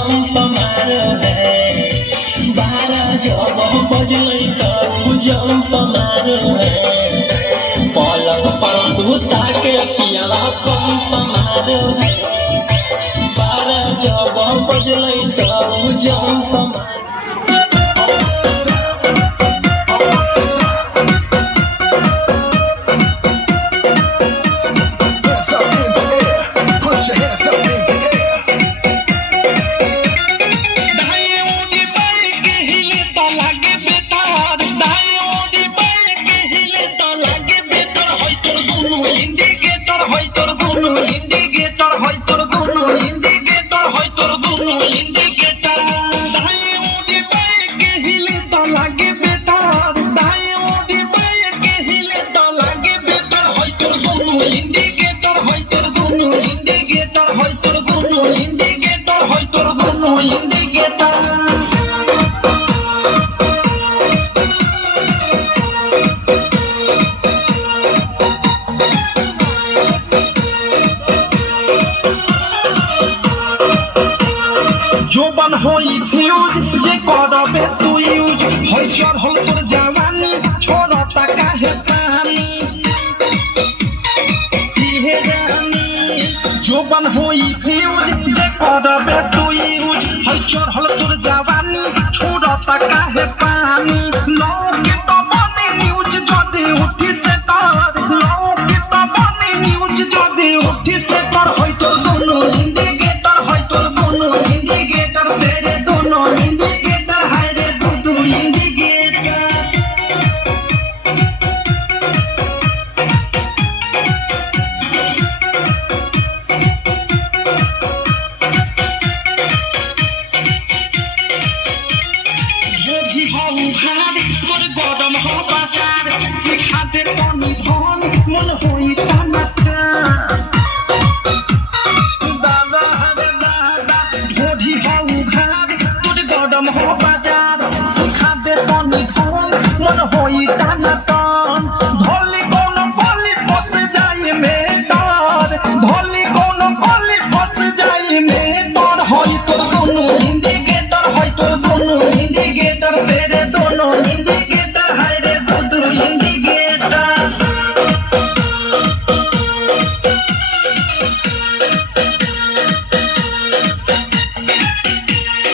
jump मारो है 12 जब बजलै तब जंप मारो है पलंग पर सुता के पियावा पंप मारो है 12 जब बजलै तब जंप मारो जोबन होई फ्यूज जे करबे तू यूज होई चढ़ल तोर जवानी छोड़ता काहे पानी इहे जानी जोबन होई फ्यूज जे करबे तू यूज होई चढ़ल तोर जवानी छोड़ता काहे पानी